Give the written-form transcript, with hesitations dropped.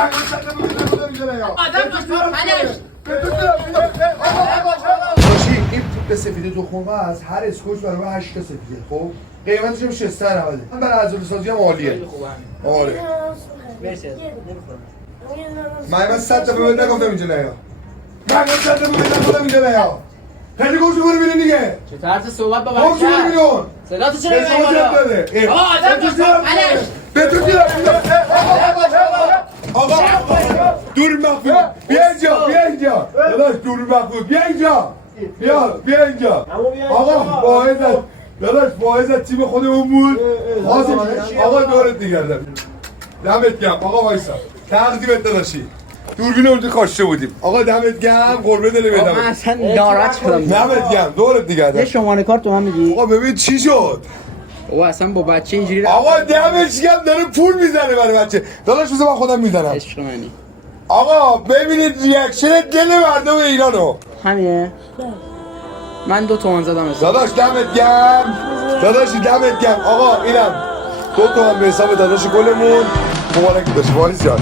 من صد میلیون نمیزنه یا آدم دکتر پنج باشی این توپ سفید تخمه است هر اسکوچ برای 8 تا سفیده خب قیمتش هم 690 من برای عضله سازی هم عالیه آره مرسی من 100 تا بهت نگفتم اینجا نیا من 100 تا بهت نگفتم اینجا نیا خیلی گوشو برو بیرون دیگه چه طرز صحبت با گوشو برو بیرون صدا تو چرا به شما جب داده آقا آدم دکتر پنج به تو دیرم آقا دور مخفی بیا اینجا داداش دور مخفی بیا اینجا بیا اینجا آقا واعظت تیم خودمون بود آقا دورت دیگردم دمت گرم آقا وایسا تقدیمت داداشی دوربین اونجا کاشته بودیم آقا دمت گرم قربه دل بدم من اصلا ناراحت شدم دمت گرم دورت دیگردم یه شماره کارت تو من میدی آقا ببین چی شد او اصلا با بچه اینجوری آقا دمش گرم داره پول میزنه برای بچه داداش بذار من خودم میزنم عشق منی آقا ببینید ریاکشن دل مردم ایرانو همینه من 2 تومن زدم داداش دمت گرم داداشی دمت گرم آقا اینم 2 تومن به حساب داداش گلمون مبارک باشه والیس جان